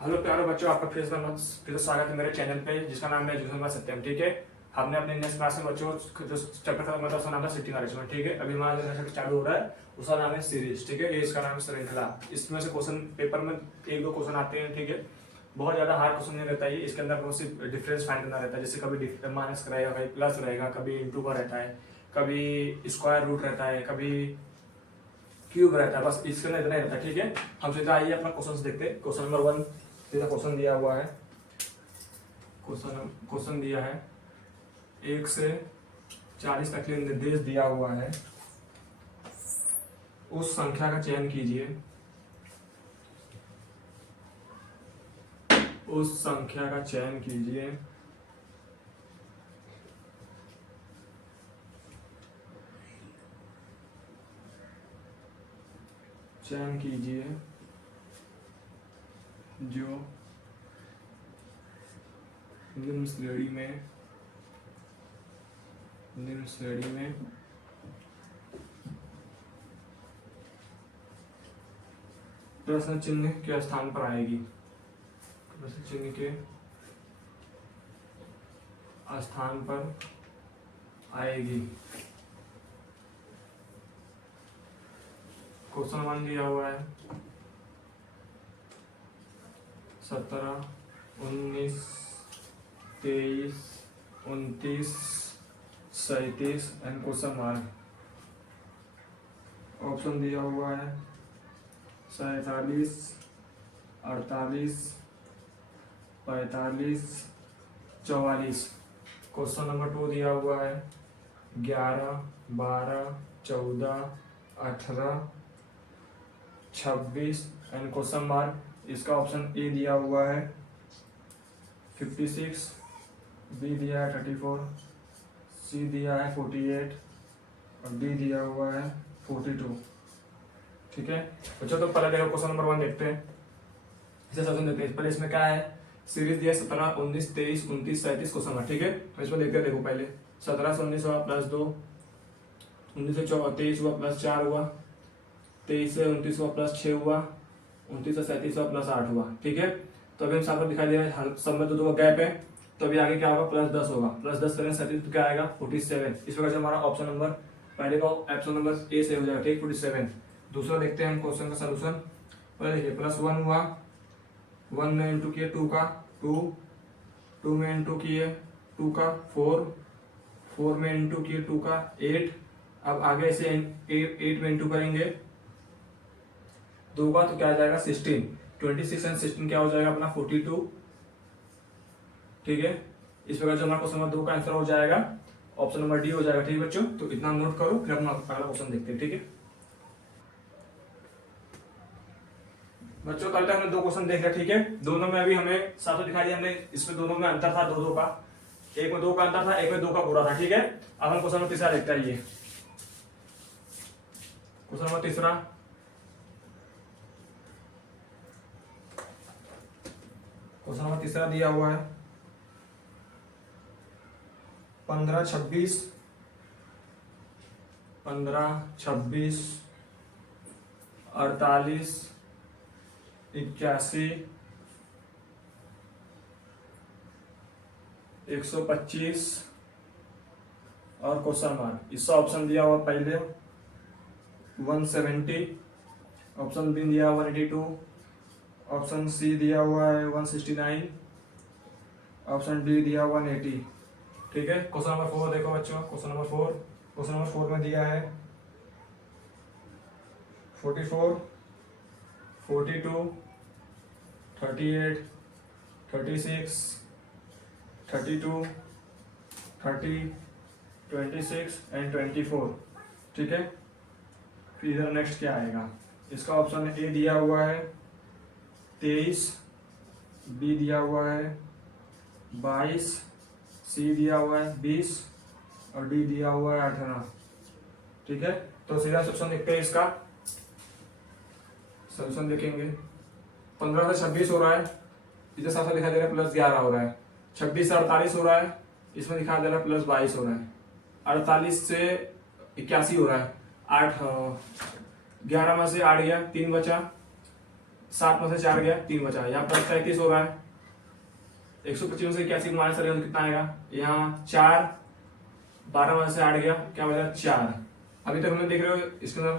Hello प्यारे बच्चों, आपका फिर से स्वागत है मेरे चैनल पे जिसका नाम है एजुकेशन बाय सत्यम। ठीक है, हमने अपने नेक्स्ट क्लास में बच्चों जो चैप्टर खत्म हुआ था उसका नाम था सिटी मैनेजमेंट। ठीक है, अभी हमारा जो नेक्स्ट चालू हो रहा है उसका नाम है सीरीज। ठीक है, ये इसका नाम है श्रृंखला। इसमें से क्वेश्चन पेपर में एक दो क्वेश्चन आते हैं। ठीक है, बहुत ज्यादा हार्ड क्वेश्चन नहीं रहता है। इसके अंदर सिर्फ डिफरेंस फाइंड करना रहता है। जैसे कभी माइनस रहेगा, कभी प्लस रहेगा, कभी इंटू का रहता है, कभी स्क्वायर रूट रहता है, कभी क्यूब रहता है। बस इसके अंदर इतना ही रहता है। ठीक है, हम सीधा आइए अपना क्वेश्चन देखते हैं। क्वेश्चन नंबर 1 सीधा क्वेश्चन दिया हुआ है। क्वेश्चन दिया है 1 से 40 तक के लिए निर्देश दिया हुआ है। उस संख्या का चयन कीजिए। उस संख्या का चयन कीजिए जो निम्न श्रेणी में प्रश्न चिन्ह के स्थान पर आएगी। प्रश्न चिन्ह के स्थान पर आएगी। क्वेश्चन 1 दिया हुआ है 17, 19, 23, 29, 37 एंड क्वेश्चन मार्क। ऑप्शन दिया हुआ है 47, 48, 45, 44। क्वेश्चन नंबर 2 दिया हुआ है 11, 12, 14, 18, 26 एंड क्वेश्चन मार्क। इसका ऑप्शन ए दिया हुआ है 56, बी दिया है 34, सी दिया है 48 और डी दिया हुआ है 42। ठीक है बच्चों, तो पहले देखो क्वेश्चन नंबर 1 देखते हैं। इसे सबसे देखते हैं। पहले इसमें क्या है, सीरीज दिया 17, 19, 23, 29, 37 क्वेश्चन है। ठीक है, तो इसमें देखते हैं। देखो पहले 17 से 19 हुआ प्लस 2, 19 से 23 हुआ प्लस 4 हुआ, 23 से 29 हुआ प्लस 6 हुआ, 29 से 37 हुआ प्लस 8 हुआ। ठीक है, तो अभी हम साथ में दिखाई दे रहा है सब में तो 2 गैप है, तो अभी आगे क्या होगा, प्लस 10 होगा। प्लस 10 करें 37 तो क्या आएगा 47। इस वजह से हमारा ऑप्शन नंबर पहले का ऑप्शन नंबर ए से हो जाएगा। ठीक, 47। दूसरा देखते हैं हम क्वेश्चन का सोल्यूशन। पहले देखिए प्लस 1 हुआ, 1 में इंटू किए 2 का 2, 2 में इंटू किए 2 का 4, 4 में इंटू किए 2 का 8। अब आगे से 8 में इंटू करेंगे 2 का तो क्या आ जाएगा 16। 26 एंड 16 क्या हो जाएगा अपना 42। ठीक है, इस प्रकार से हमारा क्वेश्चन नंबर 2 का आंसर हो जाएगा ऑप्शन नंबर डी हो जाएगा। ठीक है बच्चों, तो इतना नोट करो, फिर अपना अगला क्वेश्चन देखते हैं। ठीक है बच्चों, कल तक हमने 2 क्वेश्चन देख लिया। ठीक है, दोनों में अभी हमें साफ दिखा दिया हमने। इसमें दोनों में अंतर था 2-2 का। एक में 2 का अंतर था, एक में 2 का पूरा था। ठीक है, अब हम क्वेश्चन नंबर तीसरा देखते हैं। ये क्वेश्चन नंबर तीसरा, क्वेश्चन नंबर तीसरा दिया हुआ है 15, 26, 48, 81, 125 और क्वेश्चन मार्क। इसका ऑप्शन दिया हुआ पहले 170, ऑप्शन बी दिया 182, ऑप्शन सी दिया हुआ है 169, ऑप्शन डी दिया 180। ठीक है, क्वेश्चन नंबर 4 देखो बच्चों। क्वेश्चन नंबर 4 में दिया है 44, 42, 38, 36, 32, 30, 26 एंड 24। ठीक है, फिर इधर नेक्स्ट क्या आएगा। इसका ऑप्शन ए दिया हुआ है 23, बी दिया हुआ है 22, सी दिया हुआ है 20 और डी दिया हुआ है 18। ठीक है, तो सीधा सोल्यूशन देखते हैं। इसका सोल्यूशन देखेंगे 15 से 26 हो रहा है, इधर साथ दिखाई दे रहा है प्लस 11 हो रहा है। 26 से 48 हो रहा है, इसमें दिखाई दे रहा है प्लस 22 हो रहा है। 48 से 81 हो रहा है। 8 11 में से 8 गया, 3 बचा, 7 में से 4 गया, 3 बचा, यहाँ प्लस 33 हो रहा है। 125 में से 81 माइनस करेंगे तो कितना आएगा, यहाँ 4, 12 में से 8 गया, क्या बचा 4। अभी तक हमने देख रहे हो इसके अंदर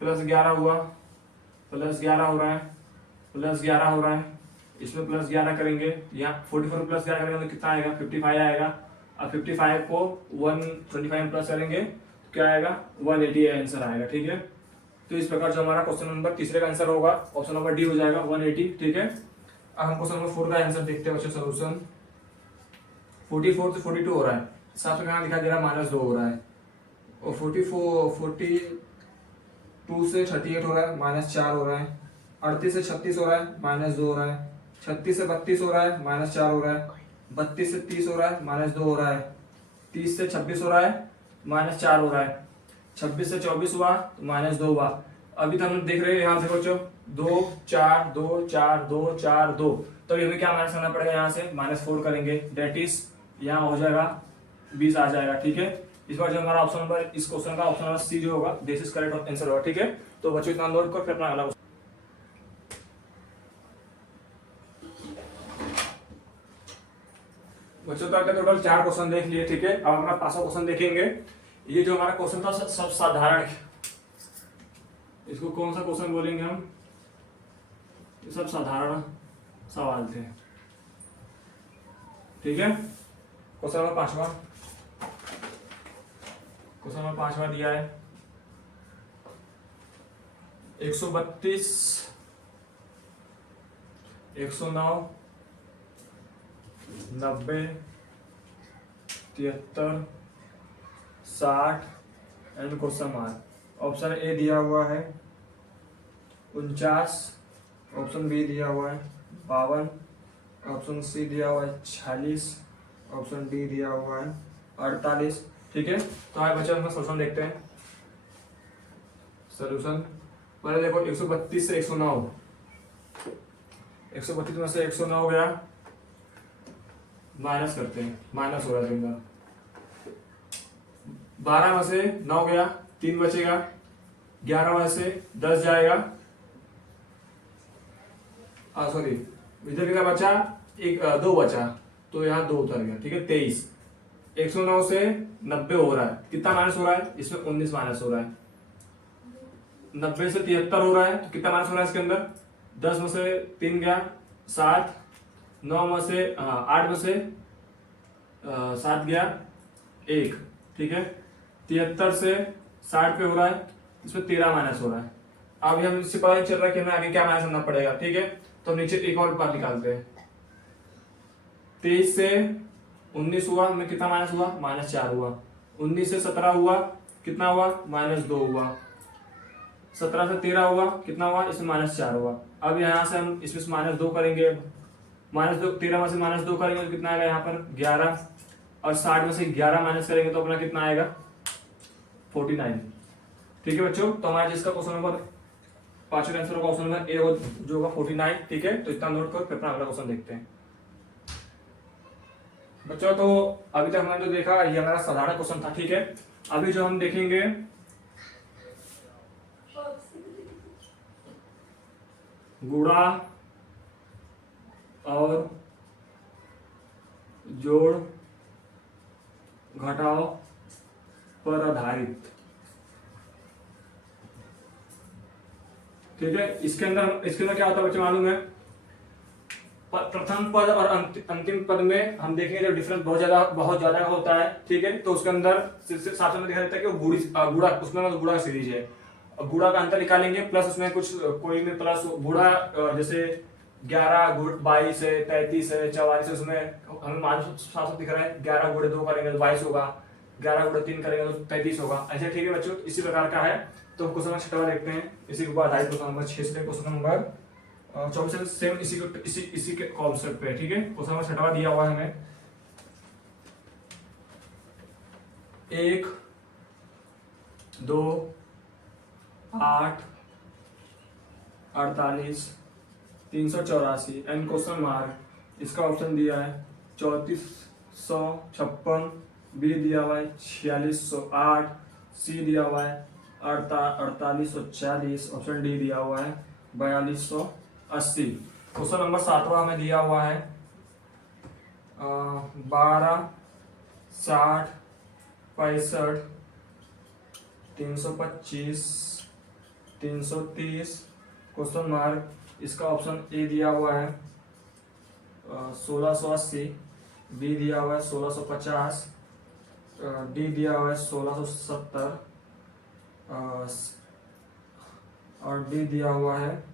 प्लस 11 हुआ, प्लस 11 हो रहा है, प्लस 11 हो रहा है, इसमें प्लस 11 करेंगे, यहाँ 44 प्लस 11 करेंगे तो कितना आएगा 55 आएगा। अब 55 को 125 में प्लस करेंगे तो क्या आएगा 180 आंसर आएगा। ठीक है, तो इस प्रकार जो हमारा क्वेश्चन नंबर तीसरे का आंसर होगा ऑप्शन नंबर डी हो जाएगा 180। ठीक है, अब हम क्वेश्चन नंबर 4 का आंसर देखते हैं बच्चों। सोल्यूशन 44 से 42 हो रहा है, साथ में कहाँ दिखा दे रहा है -2 हो रहा है, और 42 से 38 हो रहा है -4 हो रहा है, 38 से 36 हो रहा है -2 हो रहा है, 36 से 32 हो रहा है -4 हो रहा है, 32 से 30 हो रहा है -2 हो रहा है, 30 से 26 हो रहा है -4 हो रहा है, 26 से 24 हुआ तो -2 हुआ। अभी तो हम देख रहे हैं यहाँ से बच्चों 2 4 2 4 2 4 2, तो हमें क्या माइनस करना पड़ेगा, यहाँ से -4 करेंगे, डेट इज यहाँ हो जाएगा 20 आ जाएगा। ठीक है, इस बार जो हमारा ऑप्शन नंबर इस क्वेश्चन का ऑप्शन नंबर सी जो होगा दिस इज करेक्ट आंसर होगा। ठीक है, तो बच्चों इतना नोट कर फिर अपना अगला बच्चों तो टोटल 4 क्वेश्चन देख लिए। ठीक है, अब हमारा 5वां क्वेश्चन देखेंगे। ये जो हमारा क्वेश्चन था सब साधारण, इसको कौन सा क्वेश्चन बोलेंगे हम, ये सब साधारण सवाल थे। ठीक है, क्वेश्चन नंबर 5वां, क्वेश्चन नंबर 5वां दिया है 132 109 90 73 60 एंड क्वेश्चन मार्क। ऑप्शन ए दिया हुआ है 49, ऑप्शन बी दिया हुआ है 52, ऑप्शन सी दिया हुआ है 46, ऑप्शन डी दिया हुआ है 48। ठीक है, तो आगे बच्चे हम सोल्यूशन देखते हैं। सोल्यूशन पहले देखो 132 से 109, 132 में से 109 हो गया, माइनस करते हैं, माइनस हो रहा है 12 में से 9 गया, 3 बचेगा, 11 में से 10 जाएगा, सॉरी इधर कितना बचा, 2 बचा, तो यहाँ 2 उतर गया। ठीक है, 23, 109 से 90 हो रहा है, कितना माइनस हो रहा है, इसमें 19 माइनस हो रहा है। 90 से 73 हो रहा है, तो कितना माइनस हो रहा है इसके अंदर, 10 में से 3 गया 7, 9 में से 8 में से 7 गया 1। ठीक है, 73 से 60 पे हो रहा है, इसमें 13 माइनस हो रहा है। अब हम इससे पता नहीं चल रहा है कि हमें आगे क्या माइनस करना पड़ेगा। ठीक है, तो नीचे एक और बात निकालते हैं। 23 से 19 हुआ, हमें कितना माइनस हुआ, -4 हुआ। 19 से 17 हुआ, कितना हुआ, -2 हुआ। 17 से 13 हुआ, कितना हुआ, इसमें -4 हुआ। अब यहाँ से हम इसमें -2 करेंगे, -2 13 में से -2 करेंगे तो कितना आएगा यहाँ पर 11, और 60 में से 11 माइनस करेंगे तो अपना कितना आएगा 49। ठीक है बच्चों, तो हमारा जिसका क्वेश्चन नंबर 5वां आंसर होगा ऑप्शन नंबर ए जो होगा 49। ठीक है, तो इतना नोट कर फिर अपना अगला क्वेश्चन देखते हैं बच्चों। तो अभी तक हमने जो देखा ये हमारा साधारण क्वेश्चन था। ठीक है, अभी जो हम देखेंगे गुणा और जोड़ घटाव पर आधारित। ठीक है, इसके अंदर क्या होता है बच्चे मालूम है, प्रथम पद और अंतिम पद में हम देखेंगे जब डिफरेंस बहुत ज्यादा होता है। ठीक है, तो उसके अंदर साथ में दिखा देता है कि वो गुणा उसमें गुणा सीरीज है, गुणा का अंतर निकालेंगे, प्लस उसमें कुछ कोई में प्लस गुणा जैसे 11 22 है, 33 है, 44 है, उसमें हमें मान साफ दिख रहा है 11 गुणे 2 करेंगे तो 22 होगा, 11 गुणे 3 करेंगे तो 33 होगा। ऐसे ठीक है बच्चों, इसी प्रकार का है। तो क्वेश्चन नंबर 6 देखते हैं, इसी के ऊपर आधारित क्वेश्चन नंबर 6 से क्वेश्चन नंबर 24 सेम इसी के कॉन्सेप्ट पे। ठीक है, क्वेश्चन नंबर 6 दिया हुआ है हमें 1 2 8 48 384 एंड क्वेश्चन मार्क। इसका ऑप्शन दिया है 3456, बी दिया हुआ है 4608, सी दिया हुआ है 4840, ऑप्शन डी दिया हुआ है 4280। क्वेश्चन नंबर 7वां हमें दिया हुआ है 12, 60, 65, 325, 330 क्वेश्चन मार्क। इसका ऑप्शन ए दिया हुआ है 1680, बी दिया हुआ है 1650, डी दिया हुआ है 1670 और डी दिया हुआ है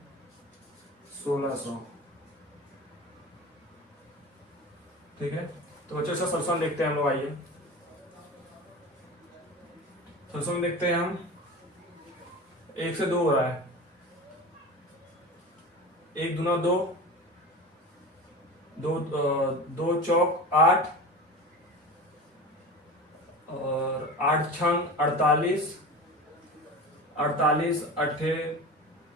1600। ठीक है, तो बच्चों इसका सोल्यूशन देखते हैं हम लोग। आइए सोल्यूशन देखते हैं हम। 1 से 2 हो रहा है, 1 दूना 2, 2 चौक 8 और 8 छंग 48, 48 अट्ठे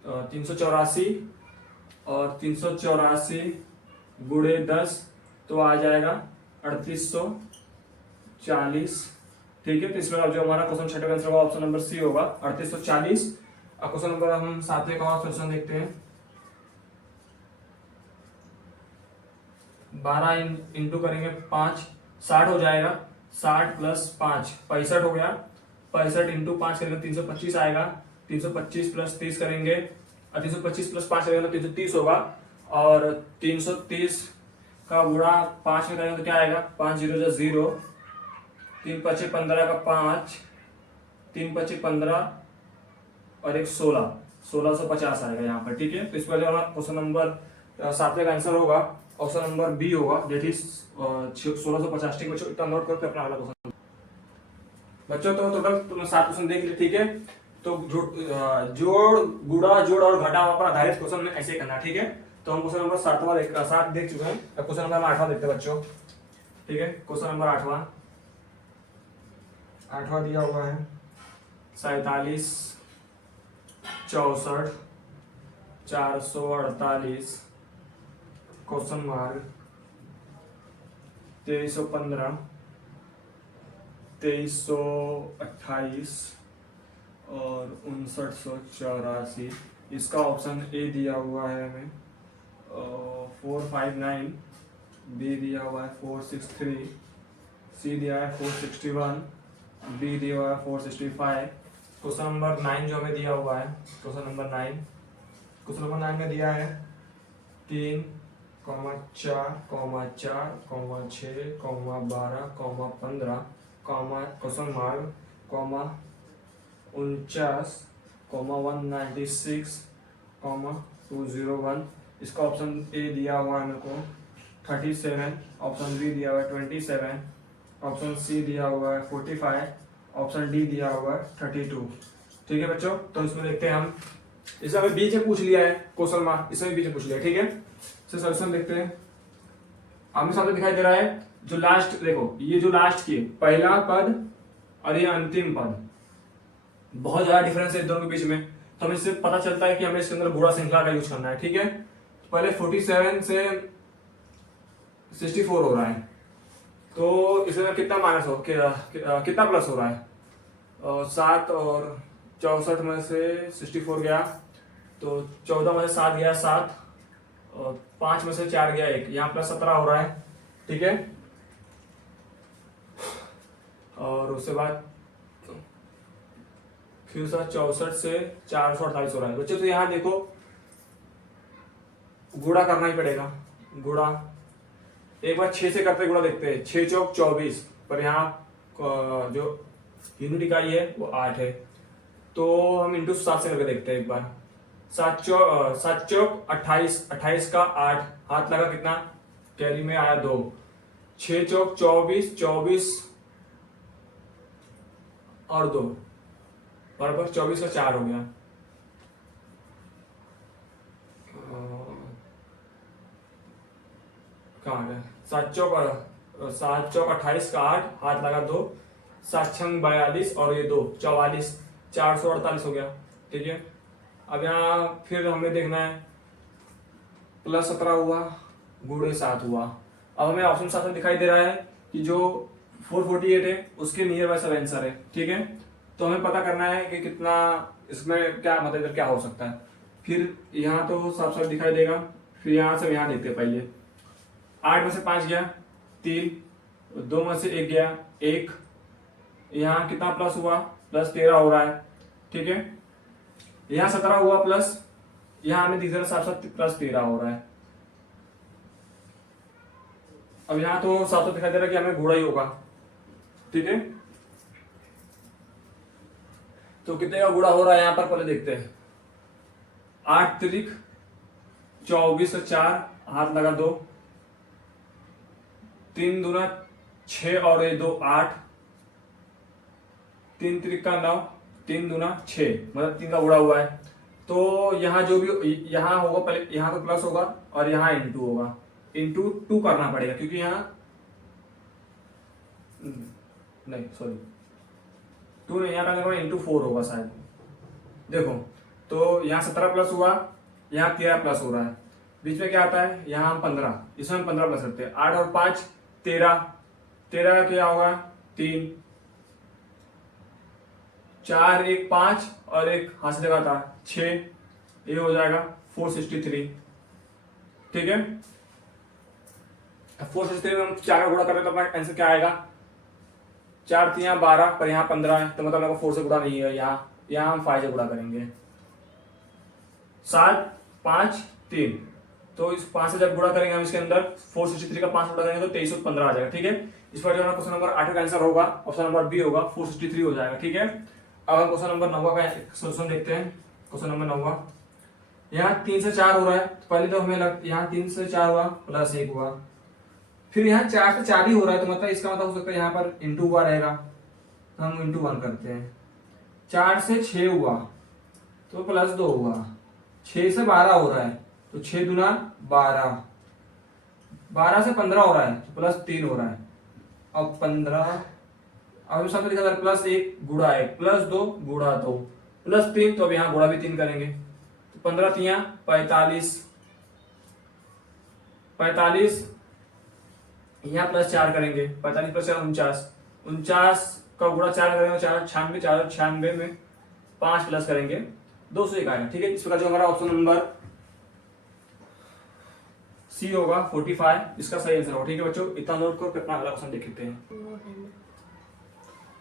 384 और 384 गुणे 10 तो आ जाएगा 3840। ठीक है, तो इसमें अब जो हमारा क्वेश्चन छठे आंसर होगा ऑप्शन नंबर सी होगा 3840। अब क्वेश्चन नंबर हम 7वें का सोल्यूशन देखते हैं। 12 इंटू करेंगे 5, 60 हो जाएगा। 60 प्लस 5 65 हो गया। 65 इंटू 5 करेंगे 325 आएगा। 325 प्लस 30 करेंगे 325 प्लस 5 करेंगे तो 330 होगा। और 330 का गुणा 5 में करेंगे तो क्या आएगा 5 0 0, 3 5 15 का 5, 3 5 15 और एक 16, 1650 आएगा यहाँ पर। ठीक है, तो इस पर जो हमारा क्वेश्चन नंबर 7वें का आंसर होगा ऑप्शन नंबर बी होगा, डेट इज 1650। ठीक बच्चों, इतना नोट करके अपना अगला क्वेश्चन बच्चों। तो टोटल 7 क्वेश्चन देख लिए। ठीक है, तो जोड़ गुणा जोड़ और घटा अपना आधारित क्वेश्चन में ऐसे करना। ठीक है, तो हम क्वेश्चन नंबर 7 देख चुके हैं। अब क्वेश्चन नंबर 8वां देखते हैं बच्चों। ठीक है, क्वेश्चन नंबर 8वां दिया हुआ है 47, 64, 448 क्वेश्चन मार्क 2315, 2328 और 5984। इसका ऑप्शन ए दिया हुआ है हमें 459, बी दिया हुआ है 463, सी दिया है 461, डी दिया हुआ है 465। क्वेश्चन नंबर 9 जो हमें दिया हुआ है, क्वेश्चन नंबर 9 में दिया है 3, 4, 4, 6, 12, 15, क्वेश्चन मार्क 49, 196, 201। इसका ऑप्शन ए दिया हुआ है मेरे को 37, ऑप्शन बी दिया हुआ है 27, ऑप्शन सी दिया हुआ है 45, ऑप्शन डी दिया हुआ है 32। ठीक है बच्चों, तो इसमें देखते हैं हम। इसे हमें बीच में पूछ लिया है क्वेश्चन मार्क, इसमें बीच में पूछ लिया। ठीक है, तो सोल्यूशन देखते हैं। हमें सामने दिखाई दे रहा है जो लास्ट, देखो ये जो लास्ट की पहला पद और ये अंतिम पद, बहुत ज्यादा डिफरेंस है दोनों के बीच में। तो हमें इससे पता चलता है कि हमें इसके अंदर गुणा श्रृंखला का यूज करना है। ठीक है, तो पहले 47 से 64 हो रहा है, तो इसमें कितना माइनस हो कितना प्लस हो रहा है 7 और 64 में से 64 गया तो 14 में से 7 गया 7 और 5 में से 4 गया 1, यहाँ प्लस 17 हो रहा है। ठीक है, और उसके बाद फिर 64 से 448 हो रहा है बच्चों। तो यहाँ देखो गुणा करना ही पड़ेगा। गुणा एक बार 6 से करते गुणा देखते हैं। 6 चौक 24, पर यहाँ जो यूनिट इकाई है वो 8 है, तो हम इंटू 7 से करके देखते हैं एक बार। 7 चौक 28, 28 का 8 हाथ लगा कितना, कैरी में आया 2। 6 चौक 24, 24 और 2 बराबर 24 का 4 हो गया। कहाँ आ गया 7 चौक 28 का 8 हाथ लगा 2, 7 छंग 42 और ये 2 44, 448 हो गया। ठीक है, अब यहाँ फिर हमें देखना है प्लस 17 हुआ गुणे 7 हुआ। अब हमें ऑप्शन 7 में दिखाई दे रहा है कि जो 448 है उसके नियर बाय सब आंसर है। ठीक है, तो हमें पता करना है कि कितना इसमें क्या मतलब क्या हो सकता है। फिर यहाँ तो साफ साफ दिखाई देगा। फिर यहाँ से यहाँ देखते हैं पहले, 8 में से 5 गया 3, 2 में से 1 गया 1, यहाँ कितना प्लस हुआ, प्लस 13 हो रहा है। ठीक है, यहाँ 17 हुआ प्लस, यहाँ हमें दिख रहा है साफ साफ प्लस 13 हो रहा है। अब यहाँ तो साफ साफ दिखाई दे रहा है कि हमें गुणा ही होगा। ठीक है, तो कितने का गुणा हो रहा है यहाँ पर पहले देखते हैं। 8 त्रिक 24 और 4 हाथ लगा 2, 3 दूना 6 और ये 2 8, 3 त्रिक का 9, 3 दूना 6, मतलब 3 का गुणा हुआ है। तो यहाँ जो भी यहाँ होगा पहले, यहाँ तो प्लस होगा और यहाँ इंटू होगा, इंटू 2 करना पड़ेगा क्योंकि यहाँ नहीं सॉरी 2 नहीं, यहाँ का इंटू 4 होगा शायद। देखो तो यहाँ 17 प्लस हुआ, यहाँ 13 प्लस हो रहा है, बीच में क्या आता है, यहाँ हम 15, इसमें हम 15 प्लस करते हैं, 8 और 5 13, 13 क्या होगा 3, 4 1 5 और एक हाथ से लगा था 6, ये हो जाएगा 463। ठीक है, 463 में हम 4 का गुणा करें तो अपना आंसर क्या आएगा, 4 3 12, पर यहाँ 15 है तो मतलब मेरे को 4 से गुणा नहीं है, यहाँ हम 5 से गुणा करेंगे। 7 5 3, तो इस 5 से जब गुणा करेंगे हम इसके अंदर 463 का 5 गुणा करेंगे तो 2315 आ जाएगा। ठीक है, इस पर जो हमारा क्वेश्चन नंबर 8 का आंसर होगा, ऑप्शन नंबर बी होगा, 463 हो जाएगा। ठीक है, अब हम क्वेश्चन नंबर 9 का सोल्यूशन देखते हैं। क्वेश्चन नंबर 9, यहाँ 3 से 4 हो रहा है, तो पहले तो हमें यहाँ 3 से 4 हुआ प्लस 1 हुआ, फिर यहाँ 4 से 4 ही हो रहा है, तो मतलब इसका मतलब हो सकता है यहाँ पर इंटू हुआ रहेगा, तो हम इंटू 1 करते हैं। 4 से 6 हुआ तो प्लस 2 हुआ, 6 से 12 हो रहा है तो 6 दूना 12, 12 से 15 हो रहा है तो प्लस 3 हो रहा है। अब 15, अब सामने लिखा था प्लस 1 गुणा 1 प्लस 2 गुणा 2 प्लस 3, तो अब यहाँ गुणा भी 3 करेंगे, तो 15 3 45, 45 यहाँ प्लस 4 करेंगे, 45 प्लस 4 49, 49 का गुणा 4 करेंगे 4 96, 4 96 में 5 प्लस करेंगे 201 आएगा। ठीक है, इस प्रकार जो हमारा ऑप्शन नंबर सी होगा 45, इसका सही आंसर होगा। ठीक है बच्चों, इतना नोट करो, कितना अगला क्वेश्चन देखते हैं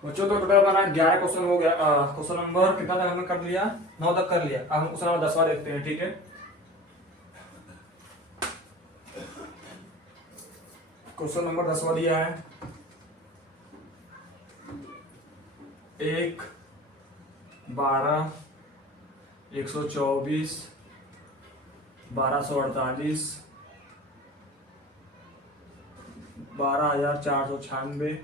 बच्चों। तो टोटल हमारा 11 क्वेश्चन हो गया। क्वेश्चन नंबर कितना तक हमने कर लिया, 9 तक कर लिया। अब हम क्वेश्चन नंबर 10वां देखते हैं। ठीक है, क्वेश्चन नंबर 10वां दिया है, 1 12 124 1248 12496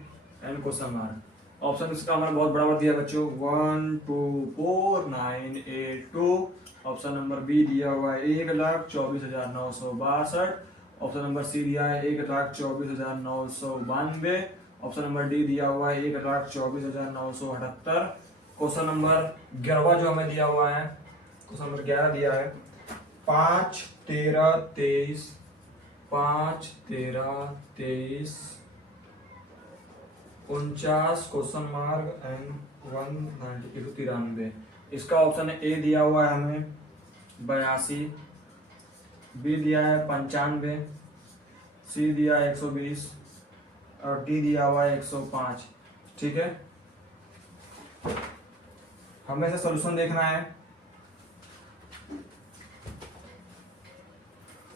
एंड क्वेश्चन मार्क। ऑप्शन इसका हमारा बहुत बराबर दिया बच्चों, 1 2 4 9 8 2। ऑप्शन नंबर बी दिया हुआ है 1,24,962। ऑप्शन नंबर सी दिया है 1,24,992। ऑप्शन नंबर डी दिया हुआ है 1,24,978। क्वेश्चन नंबर 11 जो हमें दिया हुआ है, क्वेश्चन नंबर 11 दिया है 5 13 23 5 13 23 49 क्वेश्चन मार्क एंड 193। इसका ऑप्शन है ए दिया हुआ है हमें 82, बी दिया है 95, सी दिया है 120 और डी दिया हुआ है 105। ठीक है, हमें से सॉल्यूशन देखना है।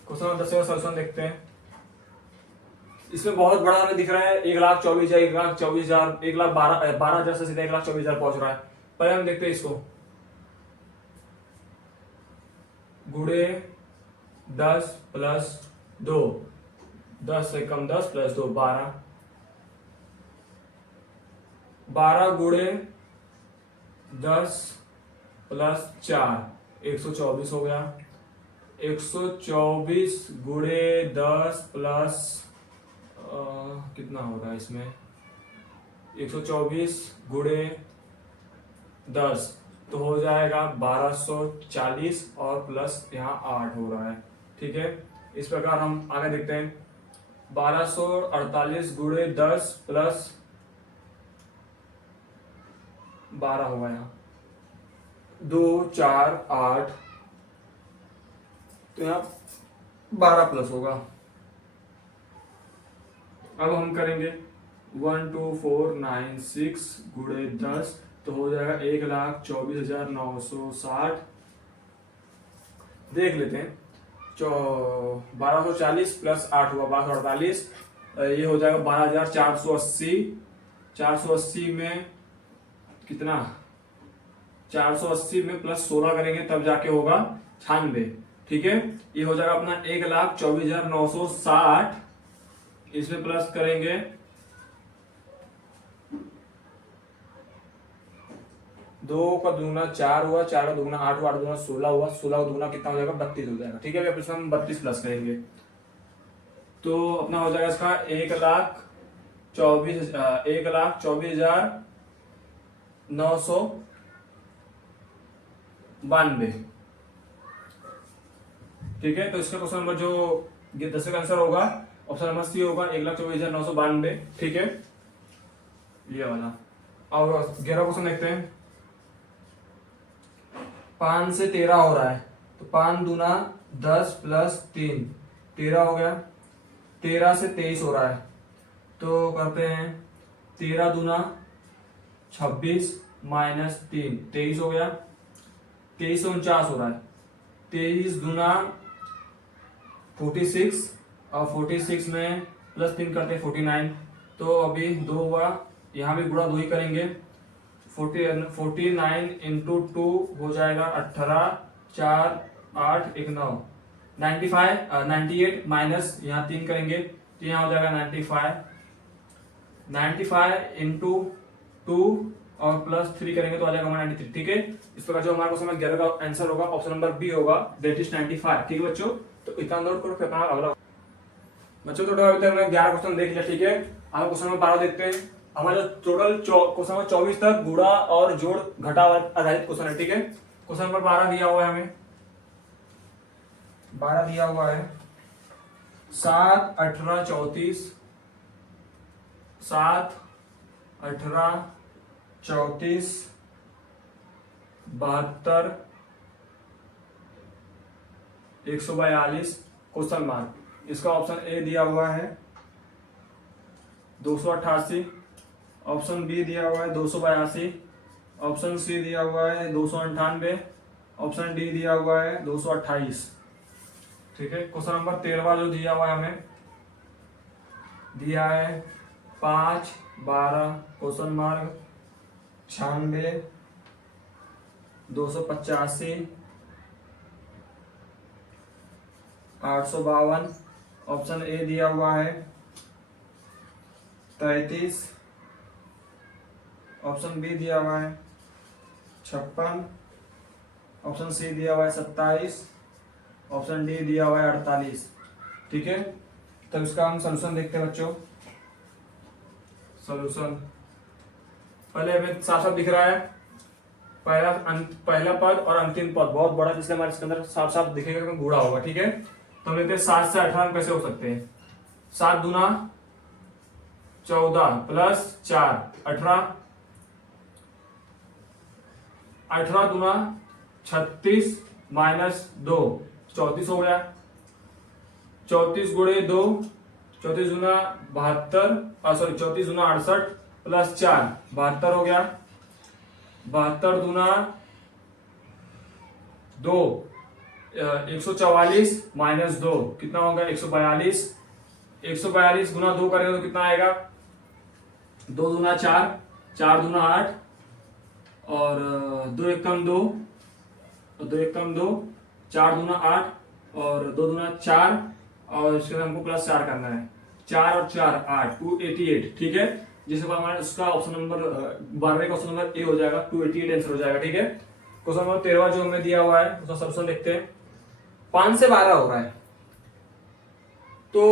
क्वेश्चन नंबर 10 का सॉल्यूशन देखते हैं। इसमें बहुत बड़ा हमें दिख रहा है 1,24,000 1,24,000 1,12,000 से सीधा 1,24,000 पहुंच रहा है। पहले हम देखते हैं इसको, गुणे 10 प्लस 2, 10 से कम 10 प्लस 2 12, 12 गुणे 10 प्लस 4 124 हो गया। 124 गुणे 10 प्लस कितना हो रहा है इसमें, 124 गुणे 10 तो हो जाएगा 1240 और प्लस यहाँ 8 हो रहा है। ठीक है, इस प्रकार हम आगे देखते हैं। 1248 गुणे 10 प्लस 12 होगा यहाँ 2 4 8 यहाँ 12 प्लस होगा। अब हम करेंगे 12496 गुणे 10 तो हो जाएगा 1,24,960। देख लेते हैं 1240 प्लस 8 हुआ 1248, ये हो जाएगा 12,480। 480 में कितना, 480 में प्लस 16 करेंगे तब जाके होगा 96। ठीक है, ये हो जाएगा अपना 1,24,960। इसमें प्लस करेंगे 2 का दूना 4 हुआ, 4 का दूना 8 हुआ, 8 दूना 16 हुआ, 16 का दूना कितना हो जाएगा 32 हो जाएगा। ठीक है, अब इसमें हम 32 प्लस करेंगे तो अपना हो जाएगा इसका 1,24,992। ठीक है, तो इसका क्वेश्चन नंबर जो 10 का आंसर होगा ऑप्शन नंबर सी होगा 1,24,992। ठीक है, ये वाला। और 11 क्वेश्चन देखते हैं। 5 से 13 हो रहा है तो 5 दूना 10 प्लस 3 13 हो गया। 13 से 23 हो रहा है तो करते हैं 13 दूना 26 माइनस 3 23 हो गया। 23 से 49 हो रहा है, 23 दूना 46 और 46 में प्लस 3 करते हैं 49। तो अभी 2 हुआ, यहाँ भी गुणा 2 ही करेंगे। 49 इंटू 2 हो जाएगा 18, 4 8 1 9 98 माइनस यहाँ 3 करेंगे तो यहाँ हो जाएगा 95 इंटू 2 और प्लस 3 करेंगे तो आ जाएगा 93। ठीक है, इस प्रकार जो हमारे क्वेश्चन नंबर 11 का आंसर होगा ऑप्शन नंबर बी होगा, दैट इज 95। ठीक है बच्चों, तो इतना नोट करो फिर अपना अगला बच्चों। तो अभी तक हमने 11 क्वेश्चन देख लिया। ठीक है, अब क्वेश्चन नंबर 12 देखते हैं। हमारा टोटल क्वेश्चन नंबर 24 तक गुणा और जोड़ घटा आधारित क्वेश्चन है। ठीक है, क्वेश्चन नंबर 12 दिया हुआ है हमें, 12 दिया हुआ है 7 18 34 7 18 34 72 142 क्वेश्चन मार्क। इसका ऑप्शन ए दिया हुआ है 288, ऑप्शन बी दिया हुआ है 282, ऑप्शन सी दिया हुआ है 298, ऑप्शन डी दिया हुआ है 228। ठीक है, क्वेश्चन नंबर 13 जो दिया हुआ है हमें दिया है 5 12 क्वेश्चन मार्क 96 285 852। ऑप्शन ए दिया हुआ है 33, ऑप्शन बी दिया हुआ है 56, ऑप्शन सी दिया हुआ है 27, ऑप्शन डी दिया हुआ है 48। ठीक है, तब इसका हम सॉल्यूशन देखते हैं बच्चों। सॉल्यूशन पहले हमें साफ साफ दिख रहा है, पहला पद और अंतिम पद बहुत बड़ा, जिससे हमारे इसके अंदर साफ साफ दिखेगा कि गुणा होगा। ठीक है, तो हम लेते हैं 7 से 18 कैसे हो सकते हैं। 7 दूना 14 प्लस 4 18, 18 दूना 36 माइनस 2 34 हो गया। 34 गुणे 2 34 दूना 72, सॉरी 34 दूना 68 प्लस 4 72 हो गया। 72 दूना 2 144 माइनस 2 कितना होगा 142। 142 गुना 2 करेंगे तो कितना आएगा 2 दूना 4 4 दूना 8 और 2 एकम 2 2 एकम 2 4 दूना 8 और 2 दूना 4 और इसके हमको प्लस 4 करना है। 4 और 4 8 288। ठीक है, जिसके बाद हमारा उसका ऑप्शन नंबर 12 का ऑप्शन नंबर ए हो जाएगा, 288 आंसर हो जाएगा। ठीक है, क्वेश्चन नंबर 13 जो हमें दिया हुआ है उसका सॉल्यूशन देखते हैं। 5 से 12 हो रहा है तो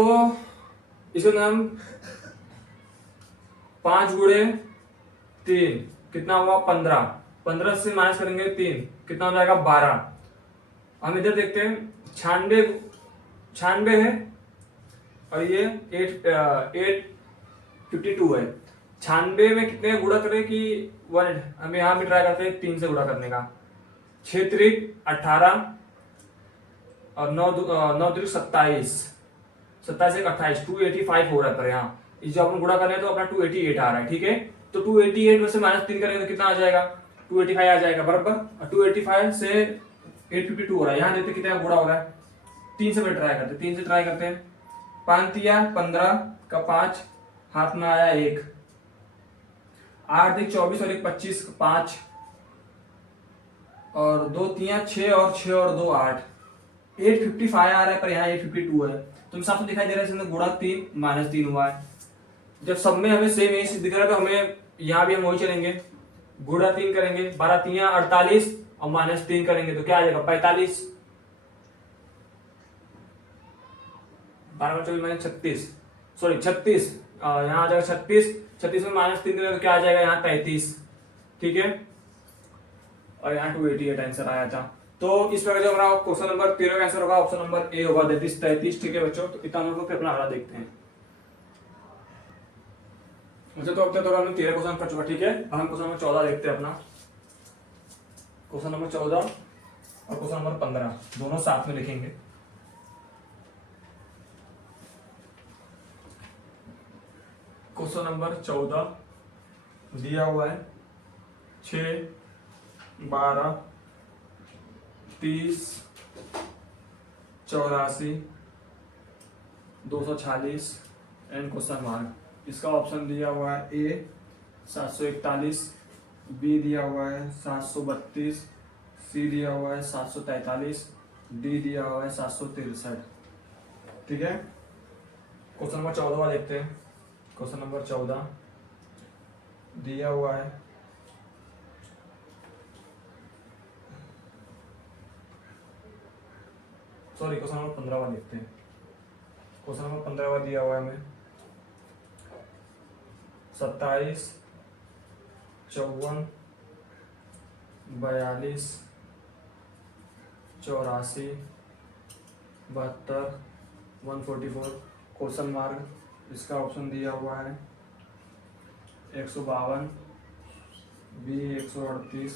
इसके नाम 5 गुणे 3 कितना हुआ 15, 15 से माइनस करेंगे 3 कितना हो जाएगा 12। हम इधर देखते हैं 96 है और ये 852 है। 96 में कितने गुणा करें कि 1, हम यहाँ भी ट्राई करते हैं 3 से गुणा करने का। 6 3 18 और 9×27, 27×1 28, 285 हो रहा है पर यहाँ इस जो अपन गुणा कर रहे हैं तो अपना 288 आ रहा है। ठीक है, तो 288 में से -3 करेंगे तो कितना आ जाएगा, 285 आ जाएगा बराबर। और 285 से 852 हो रहा है, यहाँ देखते कितना गुणा हो रहा है, 3 से ट्राई करते हैं, 3 से ट्राई करते हैं। 5 तिया 15 का 5 हाथ में आया 1, 8 × 24 और 1 25 5, और 2 तिया 6 और 6 और 2 8, 855 आ रहा है पर यहाँ 852 है, तो साफ तो दिखाई दे रहा है इसमें गुणा 3 -3 हुआ है। जब सब में हमें सेम यही दिख रहा है तो हमें यहाँ भी हम वही चलेंगे, गुणा 3 करेंगे, 12 तिया 48 और -3 करेंगे तो क्या आ जाएगा 45, 12 24 36, सॉरी 36, यहाँ आ जाएगा 36, 36 में -3 करेंगे तो क्या आ जाएगा यहाँ 33। ठीक है, और यहाँ 288 आंसर आया था। तो इस प्रकार जो हमारा क्वेश्चन नंबर 13 का आंसर होगा ऑप्शन नंबर ए होगा 33। ठीक है बच्चों, तो इतना नोट को फिर अपना अगला देखते हैं। अच्छा, तो अब तक हमने 13 क्वेश्चन कर चुका। ठीक है, अब हम क्वेश्चन नंबर 14 देखते हैं अपना। क्वेश्चन नंबर 14 और क्वेश्चन नंबर 15 दोनों साथ में लिखेंगे। क्वेश्चन नंबर 14 दिया हुआ है 6, 12, 30, 84, 246 एंड क्वेश्चन मार्क। इसका ऑप्शन दिया हुआ है ए 741, बी दिया हुआ है 732, सी दिया हुआ है 743, डी दिया हुआ है 763। ठीक है, क्वेश्चन नंबर 14 देखते हैं। क्वेश्चन नंबर 14 दिया हुआ है क्वेश्चन नंबर 15 देखते हैं। क्वेश्चन नंबर 15 दिया हुआ है हमें 27, 54, 42, 84, 72, 144 क्वेश्चन मार्क। इसका ऑप्शन दिया हुआ है 152, बी 138,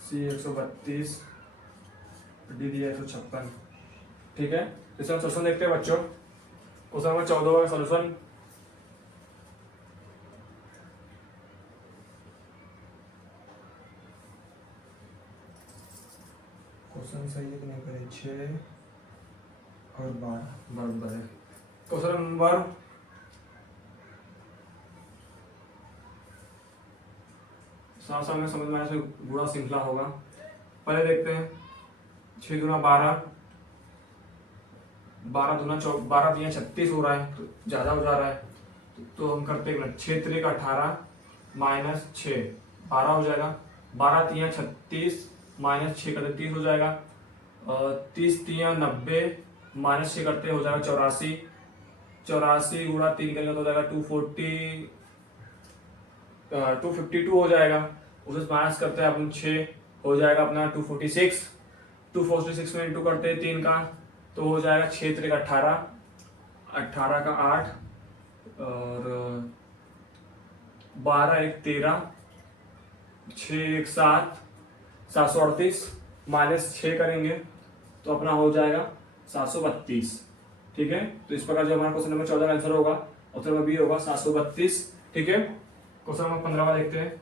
सी 132, डी दिया 156। ठीक है, इसका सोल्यूशन देखते हैं बच्चों। क्वेश्चन नंबर 14 का सोल्यूशन क्वेश्चन सही है कि नहीं करें, 6 और 12 बराबर है। क्वेश्चन नंबर साथ में समझ में आया गुणा श्रृंखला होगा। पहले देखते हैं 6 दूना 12, 12 दूना 12 दिया 36 हो रहा है तो ज्यादा हो जा रहा है, तो हम करते हैं 6 3 का 18 -6 12 हो जाएगा। 12 तिया 36 -6 करते 30 हो जाएगा। 30 तिया 90 -6 करते हो जाएगा 84, 84 गुणा 3 करेंगे तो हो जाएगा 252 हो जाएगा। उसे माइनस करते हैं अपन 6 हो जाएगा अपना 246, 246 में इंटू करते हैं 3 का तो हो जाएगा 6 3 का 18, 18 का 8 और 12 1 13, 6 1 7, 738 -6 करेंगे तो अपना हो जाएगा 732। ठीक है, तो इस प्रकार जो हमारा क्वेश्चन नंबर 14 का आंसर होगा ऑप्शन नंबर बी होगा 732। ठीक है, क्वेश्चन नंबर 15 देखते हैं।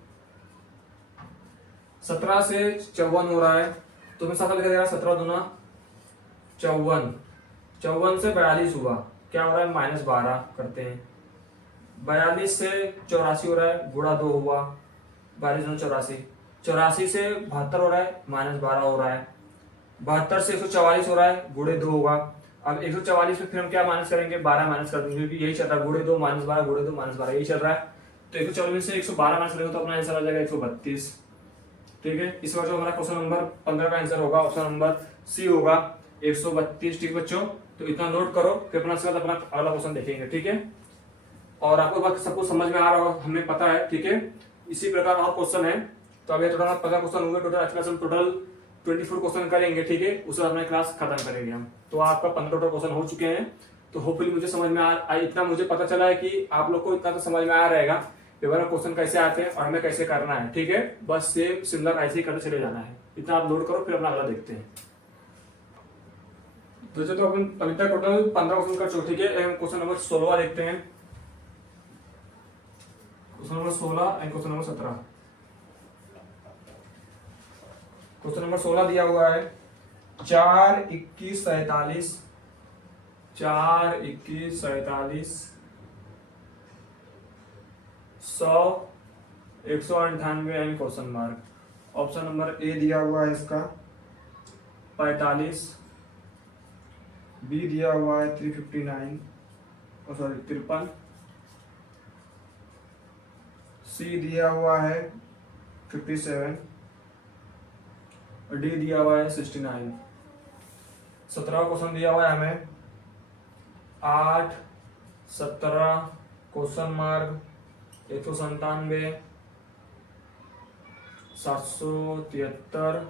17 से 54 हो रहा है तो मैं साथ लिखा दे रहा 17 दूना 54, 54 से 42 हुआ, क्या हो रहा है -12 करते हैं। 42 से 84 हो रहा है, गुणा 2 हुआ, 42 दूना 84, 84 से 72 हो रहा है, -12 हो रहा है। 72 से 144 हो रहा है, गुणे 2 होगा। अब 144 में फिर हम क्या माइनस करेंगे, 12 माइनस कर देंगे क्योंकि यही चल रहा है, गुणे 2 -12 गुणे 2 -12 यही चल रहा है। तो 144 से 112 माइनस करेंगे तो अपना आंसर आ जाएगा 132। ठीक है, इस बार जो हमारा क्वेश्चन नंबर 15 का आंसर होगा ऑप्शन नंबर सी होगा 132। ठीक बच्चों, तो इतना नोट करो, फिर अपना इसके बाद अपना अगला क्वेश्चन देखेंगे। ठीक है, और आपको बात सब कुछ समझ में आ रहा होगा, हमें पता है। ठीक है, इसी प्रकार और क्वेश्चन है, तो अभी टोटल 15 क्वेश्चन होंगे टोटल। आज क्लास हम टोटल 24 क्वेश्चन करेंगे। ठीक है, उसके बाद अपना क्लास खत्म करेंगे हम। तो आपका 15 टोटल क्वेश्चन हो चुके हैं, तो होपफुली मुझे समझ में आ इतना मुझे पता चला है कि आप लोग को इतना तो समझ में आ रहेगा पेपर में क्वेश्चन कैसे आते हैं और हमें कैसे करना है। ठीक है, बस सेम सिमिलर ऐसे ही करते चले जाना है। इतना आप लोड करो, फिर अपना अगला देखते हैं। तो अपन अभी तक टोटल 15 क्वेश्चन कर चुके। ठीक है, क्वेश्चन नंबर 16 देखते हैं। Question number 16 and question number 17। Question number 16 दिया हुआ है 4 21 47 4 21 47 100 198 and question mark. Option number ए दिया हुआ है इसका 45, बी दिया हुआ है 359 सॉरी 53, सी दिया हुआ है 57 और डी दिया हुआ है 69। 17 क्वेश्चन दिया हुआ है हमें 8 17 क्वेश्चन मार्क 197 773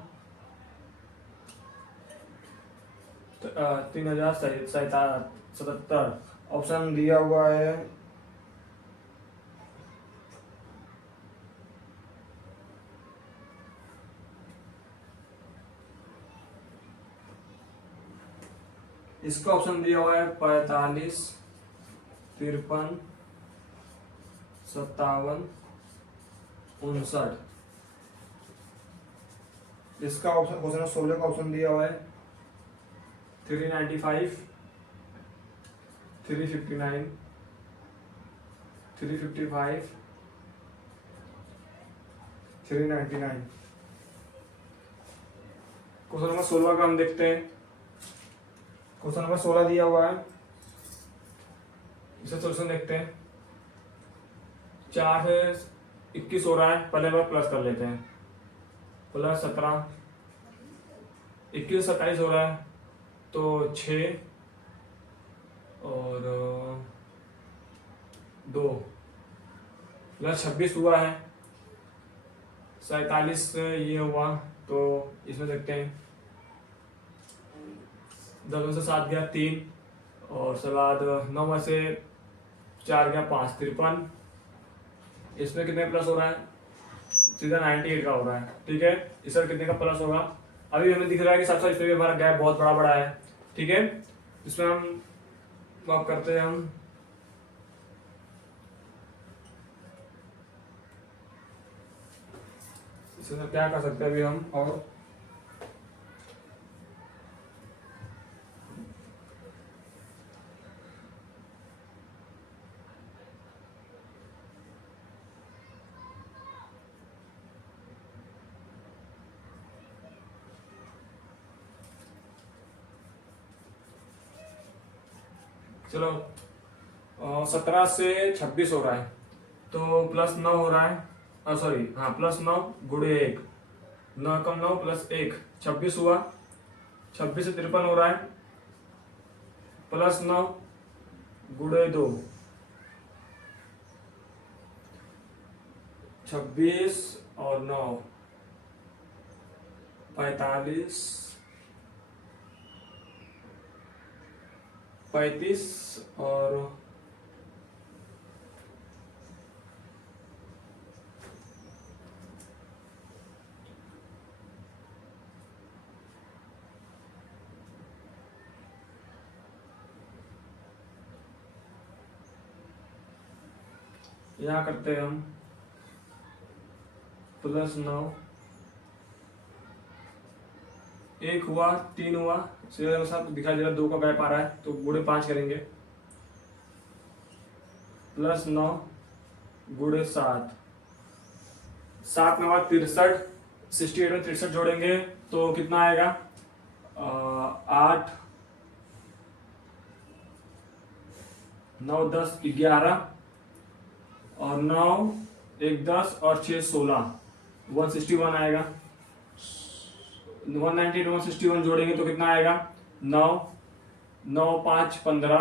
3077। ऑप्शन दिया हुआ है इसका ऑप्शन दिया हुआ है 45 53 57 59। इसका ऑप्शन क्वेश्चन 16 का ऑप्शन दिया हुआ है 395 359 355 399। क्वेश्चन नंबर 16 का हम देखते हैं। क्वेश्चन नंबर 16 दिया हुआ है, इसे सोल्यूशन देखते हैं। 4 से 21 हो रहा है, पहले बार प्लस कर लेते हैं। प्लस 17 21 27 हो रहा है तो 6 और 2 प्लस 26 हुआ है 47 ये हुआ तो इसमें देखते हैं 10 में से 7 गया 3 और उसके बाद 9 में से 4 गया 5 53। इसमें कितने प्लस हो रहा है, सीधा 98 का हो रहा है। ठीक है, इसमें कितने का प्लस होगा, अभी हमें दिख रहा है कि 700 इसमें भी हमारा गैप बहुत बड़ा बड़ा है। ठीक है, इसमें हम वाप करते हैं हम इसमें क्या कर सकते हैं अभी हम और चलो 17 से 26 हो रहा है तो प्लस 9 हो रहा है, सॉरी हाँ प्लस 9 गुड़े 1 9 कम 9 प्लस 1 26 हुआ। 26 से 53 हो रहा है प्लस 9 गुड़े 2 26 और 9 45 35 और यहाँ करते हैं हम प्लस 9 1 हुआ 3 हुआ सीधे साथ दिखाई दे रहा है 2 का गैप आ रहा है तो गुड़े 5 करेंगे प्लस 9 गुड़े 7 7 में बाद 63 68 में 63 जोड़ेंगे तो कितना आएगा 8 9 10 11 और 9 1 10 और 6 16 161 आएगा। 198 161 जोड़ेंगे तो कितना आएगा 9 9 5 15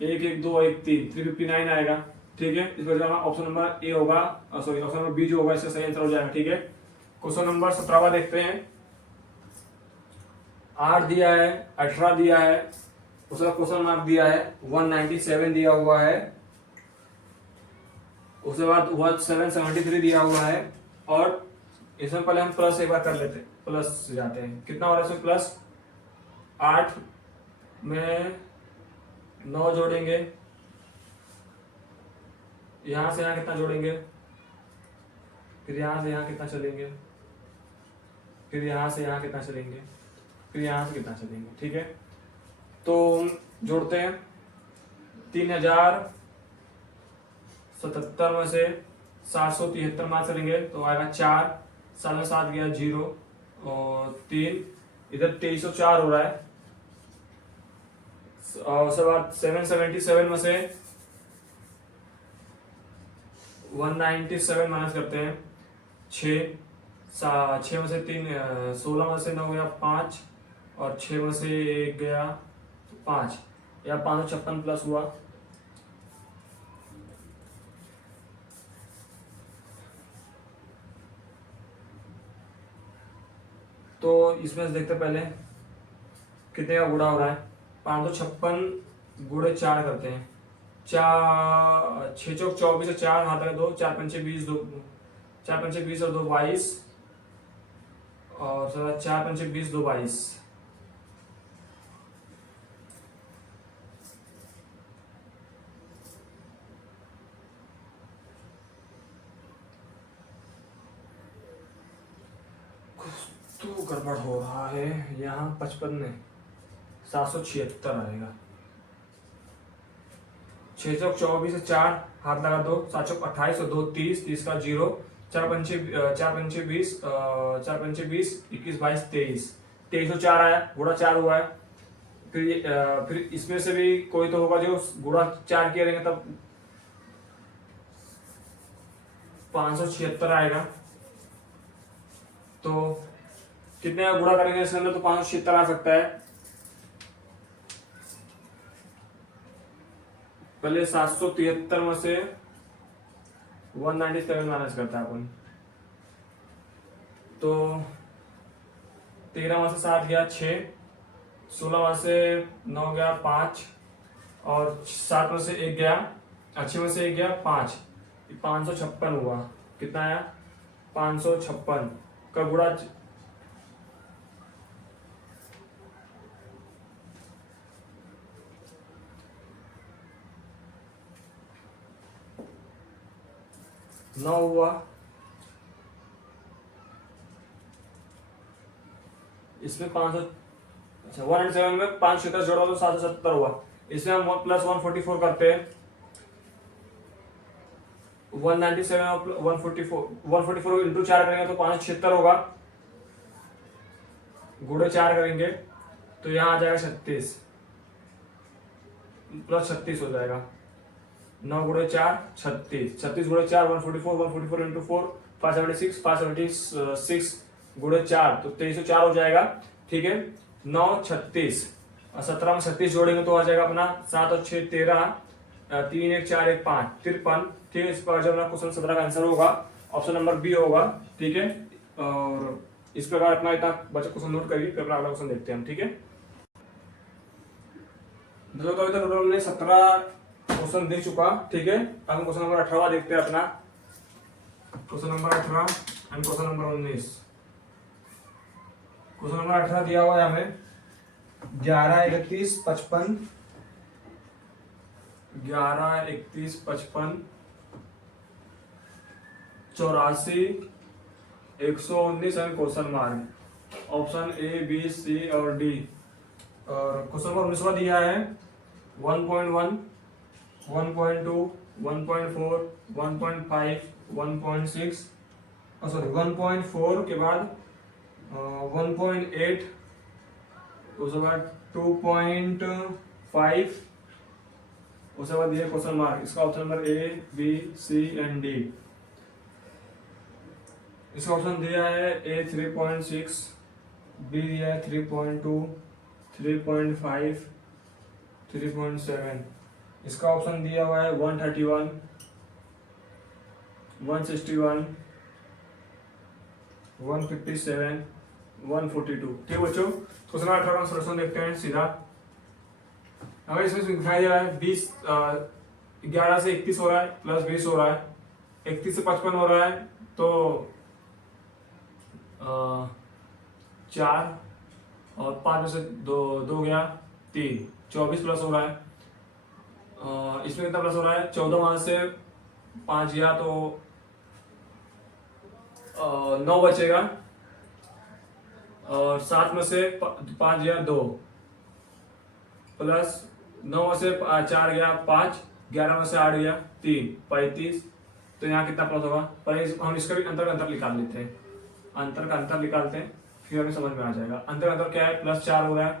1 1 2 1 3 359 आएगा। ठीक है, इस वजह से ऑप्शन नंबर ए होगा, सॉरी ऑप्शन नंबर बी जो होगा इसका सही आंसर हो जाएगा। ठीक है, क्वेश्चन नंबर 17 देखते हैं। 8 दिया है 18 दिया है, उसका क्वेश्चन मार्क दिया है 197 दिया हुआ है, उसके बाद 773 दिया हुआ है और इसमें पहले हम प्लस एक बार कर लेते हैं, प्लस जाते हैं कितना हो रहा है इसमें प्लस 8 में 9 जोड़ेंगे, यहां से यहां कितना जोड़ेंगे, फिर यहां से यहां कितना चलेंगे, फिर यहां से यहां कितना चलेंगे, फिर यहां से कितना चलेंगे। ठीक है, तो जोड़ते हैं। 3077 में से 773 मार चलेंगे तो आएगा 4, 7 में 7 गया 0 और 3, इधर 2304 हो रहा है। और उसके बाद 777 में से 197 माइनस करते हैं। 6 में से 3, 16 में से 9 गया 5 और 6 में से 1 गया 5, या 556 प्लस हुआ। तो इसमें से देखते पहले कितने का गुणा हो रहा है। 556 गुणे 4 करते हैं। 6 चौक 24 और 4 हाथ में 2, 4 पंचे 20, 2 4 पंचे 20 और 2 22 और 4 पंचे 20, 2 22। तो गड़बड़ हो रहा है यहाँ। 55 में 776 आएगा। 6 चौक 24 से 4 हाथ लगा 2, 7 चौक 28 और 2 30, 30 का 0, 4 पंचे 20, 4 पंचे 20, 21 22 23, 2304 आया, गुणा 4 हुआ है। फिर इसमें से भी कोई तो होगा जो गुणा 4 किए रहेंगे, तब 576 आएगा। तो कितने का गुणा करेंगे इसके अंदर तो 576 आ सकता है। पहले 773 में से 197 माइनस करता है अपन, तो 13 में से 7 गया 6, 16 में से 9 गया 5 और 7 में से 1 गया, 6 में से 1 गया 5, 556 हुआ। कितना आया? 556 का गुणा 9 हुआ। इसमें 500, अच्छा 107 में 5 जोड़ा तो 770 हुआ। इसमें हम प्लस 144 करते हैं। 197 और 144 इंटू 4 करेंगे तो 576 होगा, गुणे 4 करेंगे तो यहाँ आ जाएगा 36, प्लस 36 हो जाएगा। 9 गुणे 4 36, 36 गुणे 4 144, 144 इंटू 4 576, 576 गुणे 4 तो 2304 हो जाएगा। ठीक है, 9 36 और 17 में 36 जोड़ेंगे तो आ जाएगा अपना 7 और 6 13, 3 1 4 1 5 53। ठीक है, इस पर जब अपना क्वेश्चन 17 का आंसर होगा, ऑप्शन नंबर बी होगा। ठीक है, और इस प्रकार अपना इतना बच्चा क्वेश्चन नोट करिए, फिर अपना अगला क्वेश्चन देखते हैं हम। ठीक है, तो अभी तक हमने 17 क्वेश्चन दे चुका। ठीक है, अब हम क्वेश्चन नंबर 18 देखते हैं अपना। Question number 18 and question number 19। Question number 18 दिया हुआ है हमें 11 31 55, 11 31 55 84 119 and question mark, option A B C और डी। और क्वेश्चन नंबर 19 दिया है 1.1 1.2 1.4 1.5 1.6, सॉरी 1.4 के बाद 1.8, उसके बाद 2.5, उसके बाद ये क्वेश्चन मार्क। इसका option number A B C and D. इसका ऑप्शन दिया है ए 3.6, बी दिया है 3.2, 3.5, 3.7। इसका ऑप्शन दिया हुआ है 131, 161, 157, 142। ठीक है बच्चों, क्वेश्चन नंबर 18 का सॉल्यूशन देखते हैं सीधा। अगर इसमें दिखाया जा रहा है 20, 11 से 31 हो रहा है, प्लस 20 हो रहा है, 31 से 55 हो रहा है, तो 4 और 5 में से 2 गया, 3, 24 प्लस हो रहा है। इसमें कितना प्लस हो रहा है, 14 वहां से 5 गया तो 9 बचेगा, और 7 में से 5 गया 2, प्लस 9 में से 4 गया 5, 11 में से 8 गया 3, 35। तो यहाँ कितना प्लस होगा, पर हम इसका भी अंतर का अंतर निकाल लेते हैं, अंतर का अंतर निकालते हैं, फिर हमें समझ में आ जाएगा। अंतर का अंतर क्या है, +4 हो रहा है,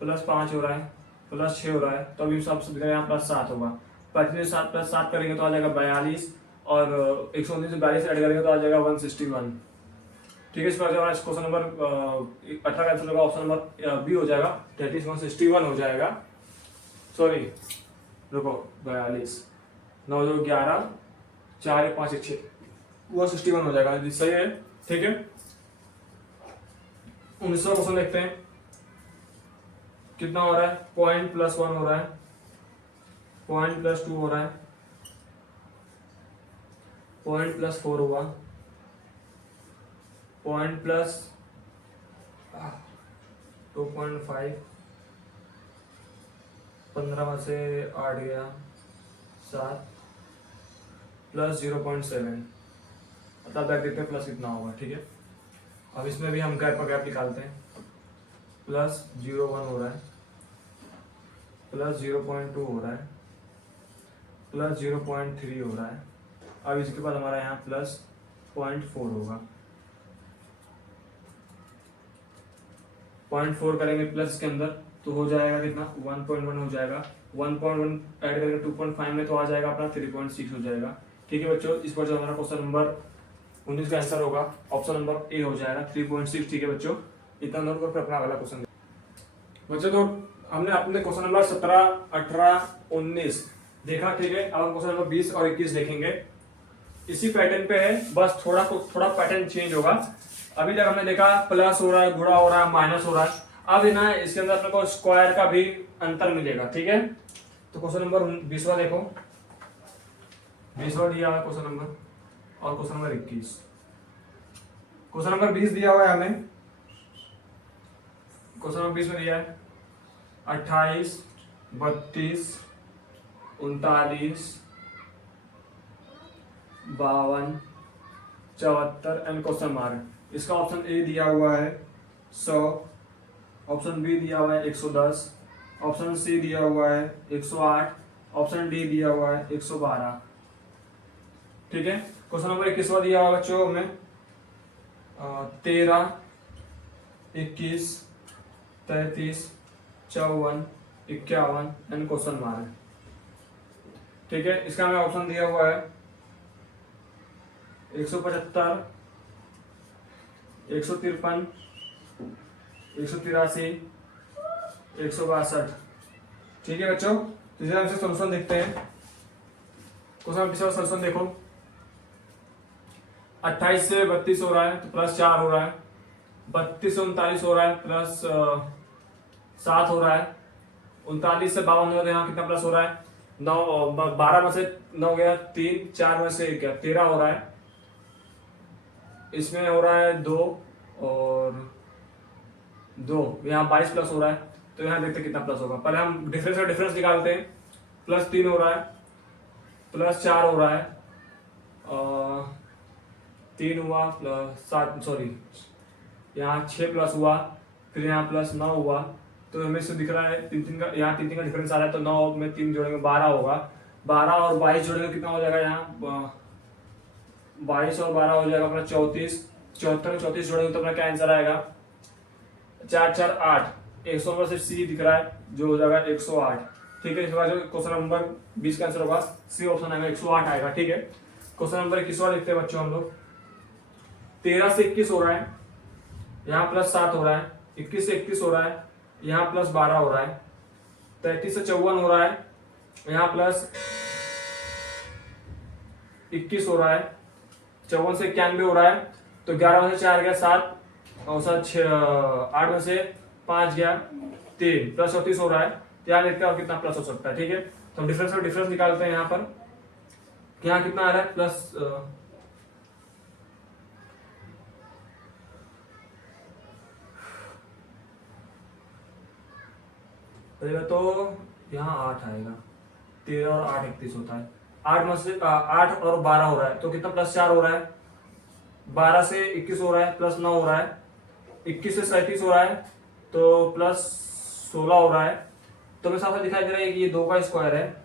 +5 हो रहा है, +6 हो रहा है, तो अभी सब यहाँ +7 होगा। 35 7 + 7 करेंगे तो आ जाएगा 42, और 119 से 42 ऐड करेंगे तो आ जाएगा 161। ठीक है, इस पर हमारा क्वेश्चन नंबर 18 का आंसर होगा ऑप्शन नंबर बी हो जाएगा, 33 161 हो जाएगा। सॉरी रुको, 42 9 2 11 4 5 1 6 161 हो जाएगा, सही है। ठीक है, 19वां क्वेश्चन देखते हैं कितना हो रहा है, .+1 हो रहा है, .+2 हो रहा है, .+4 हुआ, .+2.5, 15 में से 8 गया 7, +0.7, मतलब देख देते हैं प्लस कितना होगा। ठीक है, अब इसमें भी हम गैप पर गैप निकालते हैं, +0.1 हो रहा है, +0.2 हो रहा है, +0.3 हो रहा है। अब इसके बाद हमारा यहाँ +0.4 होगा, 0.4 करेंगे प्लस के अंदर तो हो जाएगा कितना, 1.1 हो जाएगा, 1.1 ऐड करेंगे 2.5 में तो आ जाएगा अपना 3.6 हो जाएगा। ठीक है बच्चों, इस पर जो हमारा क्वेश्चन नंबर 19 का आंसर होगा ऑप्शन नंबर ए हो जाएगा, 3.6। ठीक है बच्चों, इतना नोट कर फिर अपना अगला क्वेश्चन बच्चों। तो हमने अपने क्वेश्चन नंबर 17 18 19 देखा। ठीक है, अब हम क्वेश्चन नंबर 20 और 21 देखेंगे, इसी पैटर्न पे है, बस थोड़ा पैटर्न चेंज होगा। अभी तक हमने देखा प्लस हो रहा है, गुणा हो रहा है, माइनस हो रहा है, अब ना इसके अंदर अपने को स्क्वायर का भी अंतर मिलेगा। ठीक है, तो क्वेश्चन नंबर 20वां देखो, 20वां दिया हुआ है क्वेश्चन नंबर, और क्वेश्चन नंबर 21। क्वेश्चन नंबर 20 दिया हुआ है हमें, क्वेश्चन नंबर 20 में दिया है 28 32 39 52 74 एंड क्वेश्चन मार्क। इसका ऑप्शन ए दिया हुआ है 100, ऑप्शन बी दिया हुआ है 110, ऑप्शन सी दिया हुआ है 108, ऑप्शन डी दिया हुआ है 112। ठीक है, क्वेश्चन नंबर 21वां दिया हुआ बच्चों हमें 13 21 33 54 51 एंड क्वेश्चन मार्क। ठीक है, इसका हमें ऑप्शन दिया हुआ है 175 153 183 162। ठीक है बच्चों, तो इसे हम से सोल्यूशन देखते हैं। क्वेश्चन नंबर सोल्यूशन देखो, 28 से 32 हो रहा है तो +4 हो रहा है, 32 से 39 हो रहा है +7 हो रहा है, 39 से 52 हो रहा है, यहाँ कितना प्लस हो रहा है, 9 12 में से 9 गया 3, 4 में से 1 गया 13 हो रहा है, इसमें हो रहा है 2 और 2, यहाँ 22 प्लस हो रहा है, तो यहाँ देखते कितना प्लस होगा। पहले हम डिफरेंस का डिफरेंस निकालते हैं, +3 हो रहा है, +4 हो रहा है, 3 हुआ +7 सॉरी यहाँ 6 प्लस हुआ, फिर यहाँ +9 हुआ, तो हमें से दिख रहा है 3 का, यहाँ 3 का डिफरेंस आ रहा है, तो 9 में 3 जोड़ेंगे 12 होगा, 12 और 22 जोड़ेंगे कितना हो जाएगा, यहाँ 22 और 12 हो जाएगा अपना 34, 74 में 34 जोड़ेंगे तो अपना क्या आंसर आएगा, 4 4 8, 100 में से सी दिख रहा है जो हो जाएगा 108। ठीक है, इस बार जो क्वेश्चन नंबर 20 का आंसर होगा सी ऑप्शन आएगा, 108 आएगा। ठीक है, क्वेश्चन नंबर 21वां लिखते हैं बच्चों हम लोग, 13 से 21 हो रहा है, यहाँ +7 हो रहा है, 21 से 31 हो रहा है, यहाँ +12 हो रहा है, 33 से 54 हो रहा है, यहाँ +21 हो रहा है, 54 से 91 हो रहा है, तो 11 में से 4 गया 7, और 8 में से 5 गया 3, +34 हो रहा है, तो यहाँ देखते हैं और कितना प्लस हो सकता है। ठीक है, तो हम डिफरेंस और डिफरेंस निकालते हैं यहाँ पर, यहाँ कितना आ रहा है रहेगा तो यहाँ 8 आएगा, 13 और 8 31 होता है। 8 में से 8 और 12 हो रहा है तो कितना प्लस 4 हो रहा है, 12 से 21 हो रहा है प्लस 9 हो रहा है, 21 से 37 हो रहा है तो प्लस 16 हो रहा है। तो मेरे साथ दिखाई दे रहा है कि ये 2 का स्क्वायर है,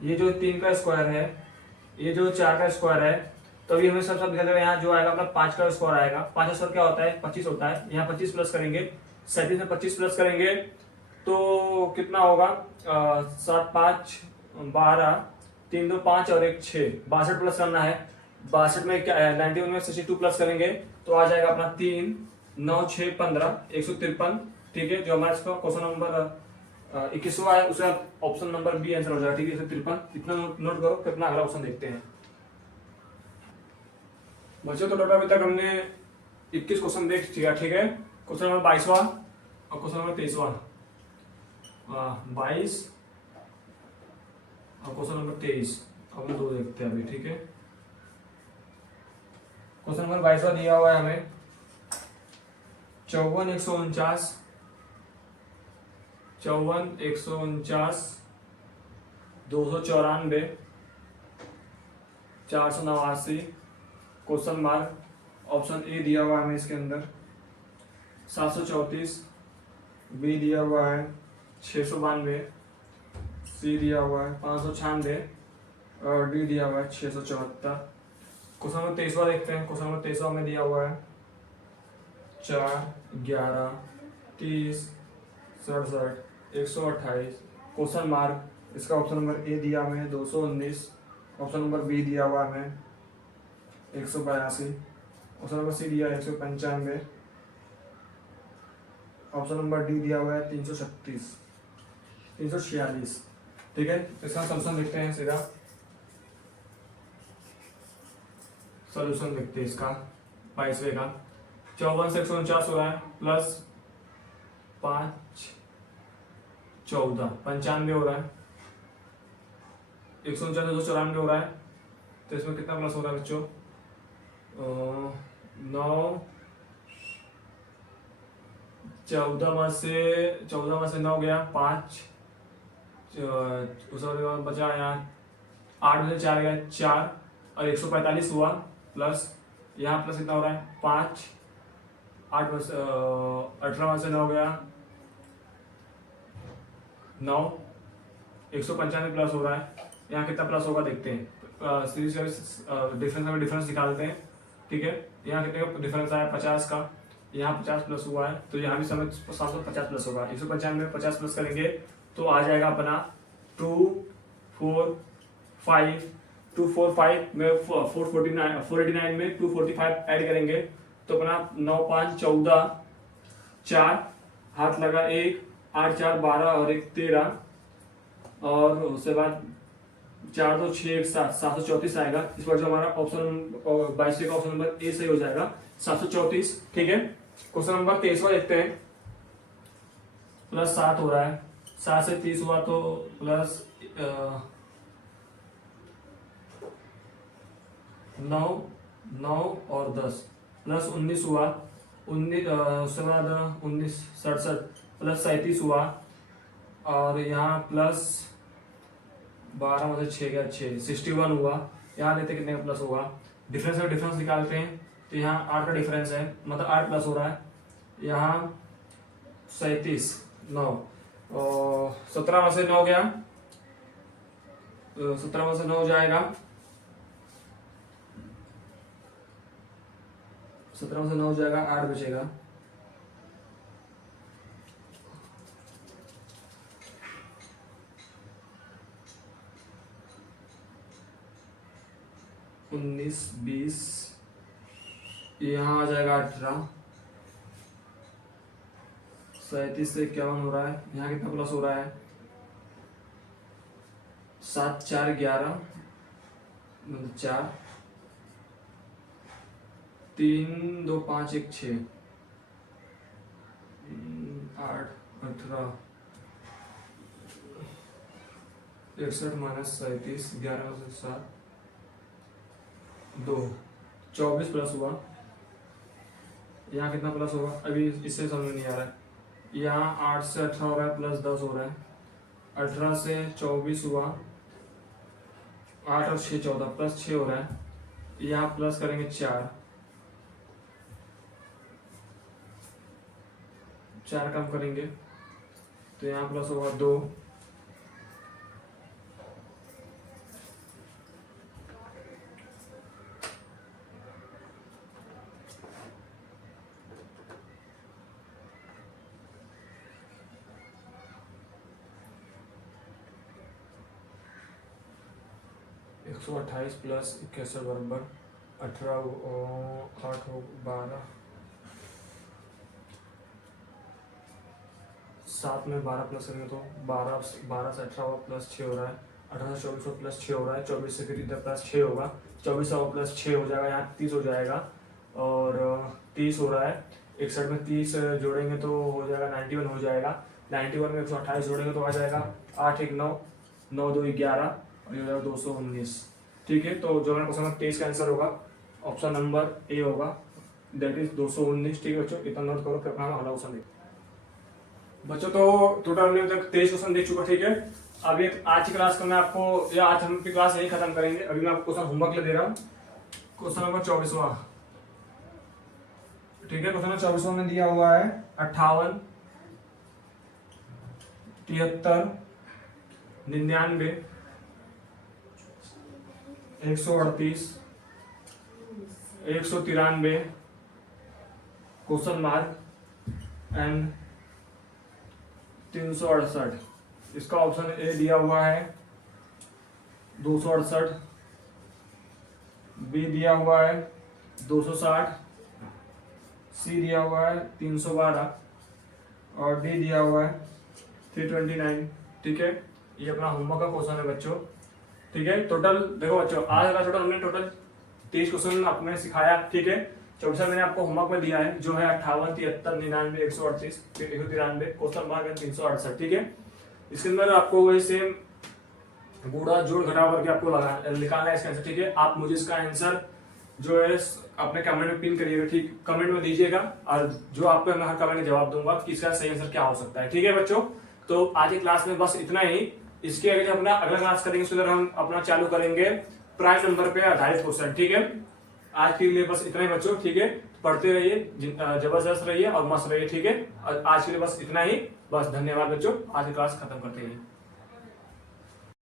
ये जो 3 का स्क्वायर है, ये जो 4 का स्क्वायर है। तो अभी हमें सब दिखाई दे रहा है, यहाँ जो आएगा अपना 5 का स्क्वायर आएगा। 5 का स्क्वायर क्या होता है, 25 होता है। यहाँ 25 प्लस करेंगे, 37 में 25 प्लस करेंगे तो कितना होगा, 7 5 12, 3 2 5 और 1 6, 62 प्लस करना है। 62 में क्या 91 में 62 प्लस करेंगे तो आ जाएगा अपना 3 9 6 15 153। ठीक है, जो हमारा इसका क्वेश्चन नंबर 21वां है उसका ऑप्शन नंबर बी आंसर हो जाएगा। ठीक है, 153 इतना नोट करो। कितना अगला ऑप्शन देखते हैं बच्चों। तो टोटल अभी तक हमने 21 क्वेश्चन देख लिया। ठीक है, क्वेश्चन नंबर 22वां और क्वेश्चन नंबर 23वां, 22 और क्वेश्चन नंबर 23 अब हम 2 देखते हैं अभी। ठीक है, क्वेश्चन नंबर 22वां दिया हुआ है हमें 54 149 294 489 क्वेश्चन मार्क। ऑप्शन ए दिया हुआ है हमें इसके अंदर 734, बी दिया हुआ है 692, सी दिया हुआ है 596 और डी दिया हुआ है 674। क्वेश्चन नंबर 23वां देखते हैं। क्वेश्चन नंबर 23वां में दिया हुआ है 4 11 30 67 128 क्वेश्चन मार्क। इसका ऑप्शन नंबर ए दिया हमें 219, ऑप्शन नंबर बी दिया हुआ है हमें 182, ऑप्शन नंबर सी दिया है 195, ऑप्शन नंबर डी दिया हुआ है 336 346। ठीक है, इसका सोल्यूशन देखते हैं सीधा। सोल्यूशन देखते हैं इसका 22वें का। 54 से 149 हो रहा है प्लस 5 14 95 हो रहा है, 149 से 294 हो रहा है तो इसमें कितना प्लस हो रहा है बच्चों, 9 14 में से 9 गया 5, उसके बाद बचा यहाँ 8 में से 4 गया 4 और 145 हुआ प्लस यहाँ प्लस कितना हो रहा है 5, 8 में से 18 में से 9 गया 9, 195 प्लस हो रहा है। यहाँ कितना प्लस होगा देखते हैं। सीरीज डिफरेंस निकालते हैं। ठीक है, यहाँ कितने का डिफरेंस आया 50 का, यहाँ 50 प्लस हुआ है तो यहाँ भी समय 750 प्लस होगा। 195 में 50 प्लस करेंगे तो आ जाएगा अपना 2 4 5 245 में 489 में 245 ऐड करेंगे तो अपना 9 5 14 4 हाथ लगा 1 8 4 12 और 1 13 और उसके बाद 4 2 6 1 7 734 आएगा। इस बार जो हमारा ऑप्शन 22 का ऑप्शन नंबर ए सही हो जाएगा 734। ठीक है, क्वेश्चन नंबर 23वां देखते हैं। प्लस 7 हो रहा है, 7 से 30 हुआ तो प्लस 9 9 और 10 प्लस 19 हुआ 19, उसके बाद 19 67 प्लस 37 हुआ और यहाँ प्लस 12 में से 6 गया 6 61 हुआ। यहाँ लेते कितने का प्लस होगा, डिफरेंस निकालते हैं तो यहाँ 8 का डिफरेंस है मतलब 8 प्लस हो रहा है। यहाँ 37 9 और 17 में से 9 गया, 17 में से 9 जाएगा, 17 में से 9 जाएगा 8 बचेगा। उन्नीस 20 यहाँ आ जाएगा 18, 37 से 51 हो रहा है। यहाँ कितना प्लस हो रहा है 7 4 11 मतलब 4 3 2 5 1 6 8 18 61 माइनस 37 11 से 7 2 24 प्लस हुआ। यहाँ कितना प्लस होगा अभी इससे समझ नहीं आ रहा है। यहाँ 8 से 18 हो रहा है प्लस 10 हो रहा है, 18 से 24 हुआ, 8 और 6 14 प्लस 6 हो रहा है, यहाँ प्लस करेंगे 4 कम करेंगे तो यहाँ प्लस होगा 2, एक 128 प्लस 21 बराबर 18 8 हो 12, 7 में 12 प्लस करेंगे तो 12 से 18 हुआ प्लस 6 हो रहा है, 18 से 24 हुआ प्लस 6 हो रहा है, 24 से फिर इधर प्लस 6 होगा, 24 हुआ प्लस 6 हो जाएगा, यहाँ 30 हो जाएगा और 30 हो रहा है, 61 में 30 जोड़ेंगे तो हो जाएगा 91 हो जाएगा, 91 में 128 जोड़ेंगे तो आ जाएगा 8 1 9 9 2 11 और ये हो जाएगा 219। ठीक है, तो जो हमारा क्वेश्चन नंबर 23 का आंसर होगा ऑप्शन नंबर ए होगा, दैट इज 219। ठीक है बच्चों, इतना नोट करो फिर अपना अगला क्वेश्चन देखो बच्चों। तो टोटल हमने अभी तक 23 क्वेश्चन देख चुका। ठीक है, अभी आज की क्लास का मैं आपको, या आज हम अपनी क्लास यही खत्म करेंगे। अभी मैं आपको क्वेश्चन होमवर्क ले दे रहा हूँ, क्वेश्चन नंबर 24वां। ठीक है, क्वेश्चन नंबर 24वां में दिया हुआ है 58 73 99 138 193 क्वेश्चन मार्क एंड 368। इसका ऑप्शन ए दिया हुआ है 268, बी दिया हुआ है 260, सी दिया हुआ है 312 और डी दिया हुआ है 329। ठीक है, ये अपना होमवर्क का क्वेश्चन है बच्चों। ठीक है, टोटल देखो बच्चों, आज का टोटल हमने टोटल 23 क्वेश्चन आपने सिखाया। ठीक है, 24 मैंने आपको होमवर्क में दिया है जो है 58 73 99 138 193 क्वेश्चन मार्क 368। ठीक है, इसके अंदर आपको वही सेम गुणा जोड़ घटाव करके आपको निकालना है इसका आंसर। ठीक है, आप मुझे इसका आंसर जो है अपने कमेंट में पिन करिएगा। ठीक, कमेंट में दीजिएगा और जो आपको मैं हर कमेंट में जवाब दूंगा कि इसका सही आंसर क्या हो सकता है। ठीक है बच्चों, तो आज की क्लास में बस इतना ही। इसके आगे अपना अगला क्लास करेंगे उसके अंदर हम अपना चालू करेंगे प्राइम नंबर पे आधारित क्वेश्चन। ठीक है, आज के लिए बस इतना ही बच्चों। ठीक है, पढ़ते रहिए, जबरदस्त रहिए और मस्त रहिए। ठीक है, आज के लिए बस इतना ही। बस धन्यवाद बच्चों, आज की क्लास खत्म करते हैं।